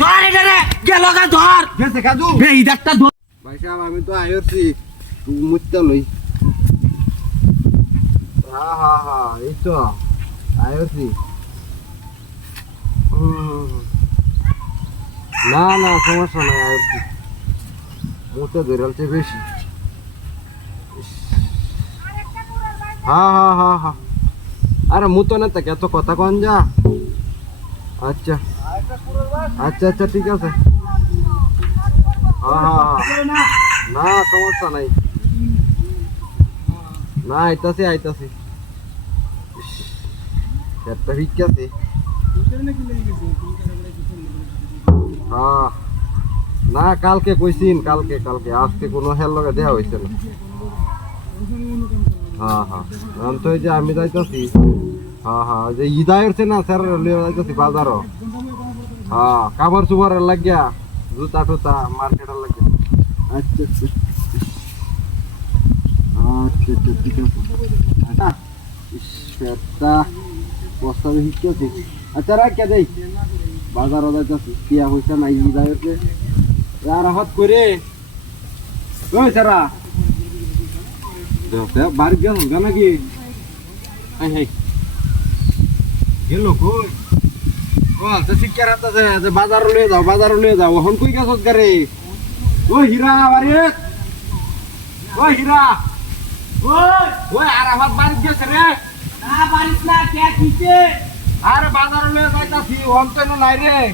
ধর এটা রে গেল গা ধর। গেছে কাজু। বে ইদারটা ধর। ভাই সাহেব আমি তো আইরছি মুত্তা লই। হ্যাঁ হ্যাঁ হ্যাঁ এই তো আইরছি না না সমস্যা নাই আইরছি মুতে ধরেলছে বেশি। হ্যাঁ হ্যাঁ হ্যাঁ হ্যাঁ আরে মুতো না তাকে এত কথা কন যা। আচ্ছা। আচ্ছা আচ্ছা ঠিক আছে। হ্যাঁ হ্যাঁ হ্যাঁ। না, সমস্যা নাই। না, আইতাছি আইতাছি। একটা না, কালকে কইছিন, কালকে কালকে। আজকে কোনো হেল লগে দেওয়া হয়েছে না। হ্যাঁ হ্যাঁ। তো যে আমি যাইতাছি হ্যাঁ হ্যাঁ যে ইদায় উঠছে না, স্যার যাইতাছি বাজারও। হ্যাঁ কাপড় চুপড়ের লাগিয়া জুতা টুতা মার্কেটের লাগিয়া। আচ্ছা আচ্ছা। আচ্ছা আচ্ছা ঠিক আছে। আচ্ছা বস্তা বেশি কি আছে? আচ্ছা রাখ দেই। কিয়া না আর হাত করে ওই সারা বাড়ি গেল নাকি? গেল কই? শিক্ষার হাতে যে বাজার লয়ে যাও বাজার লয়ে যাও। এখন কই গেছত গারে ও হীরা বাড়ি। ও হীরা। ওই ওই আর আমার বাড়ি গেছে রে। না পারিস না কে কিছে? আরে বাজার লয়ে যাইতাছি অন তো নাই রে।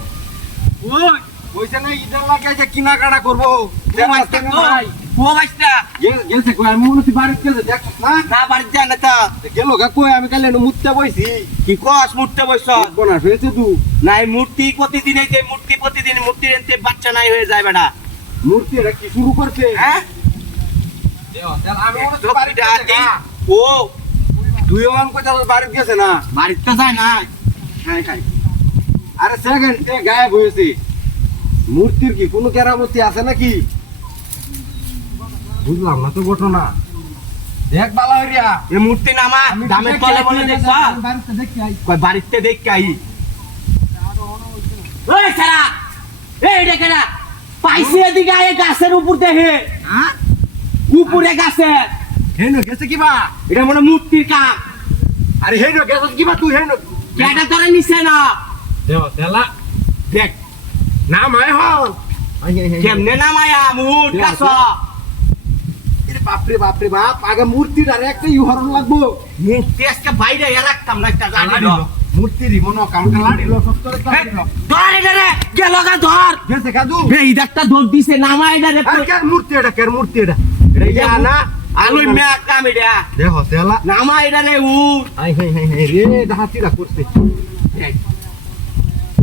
ওই। কইছে না ঈদের লাগে যে কিনা কাটা করব। ও মাইস্তা কই ও মাইস্তা গে- গেছে কই? আমি কালে মুত্তে বইছি। কি কস মুটতে বইছ বনা হয়েছে তু নাই মূর্তি প্রতিদিন এই যে মূর্তি প্রতিদিন মূর্তি এনতে বাচ্চা নাই হয়ে যায় বেটা। মূর্তি এটা কি শুরু করছে? হ্যাঁ। ও তুই অন গেছে না? বাড়িতে যায় না আরে সেকেন্ড তে গায়েব হয়েছে। মূর্তির কি কোনো কেরামতি আছে নাকি? বুঝলাম না তো ঘটনা দেখ বালা হইয়া। এই মূর্তি নামা দামের তলে বলে দেখছ বাড়িতে দেখি আই। বাড়িতে দেখ আই। ওই সারা এই দেখে না পাইছে এদিকে আয় গাছের উপর দেখে। হ্যাঁ? উপরে গাছে। হেনো গেছে কিবা এটা মনে মূর্তির কাম আরে হেনো গেছে কিবা তুই হেনো? কেটা তোরে নিছে না দেও তেলা দেখ। না মায় হল। কেমনে নামায়া মুট গাছ। বাপরে বাপরে বাপ। আগে মূর্তিটার একটা ইহরণ লাগবো। মূর্তি আজকে বাইরে এ রাখতাম না একটা জানি না মূর্তিরই কামটা লাড়িল সত্তরে ধর এটা রে গেল গা ধর গেছে কাদু এই দেখটা ধর দিছে নামা এটা রে আর মূর্তি এটা কেন মূর্তি এটা। এটা ইয়া না আলুই মেয়া কাম এটা দেখো তেলা নামা এটা রে উ হাই হাই হাই হাই রে ডাহাতিরা করছে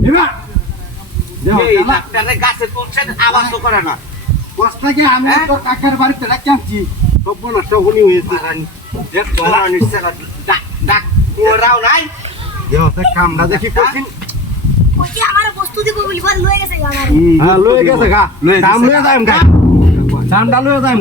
এবার দেখো তেলা ডাক্তারে গাছে তুলছে আওয়াজও করে না কষ্টাকে আমি? কাকার বাড়িতে ডাকি সব নষ্ট হনি হয়েছে দেখ তোলা নিশ্চয় ডাক ডাক ওরাও নাই। কামটা দেখি আমার বস্তু দিব বলি লয়ে গেছে হ্যাঁ লয়ে গেছে গা লয়ে দাম। যাইম গা। দামটা লয়ে যাইম।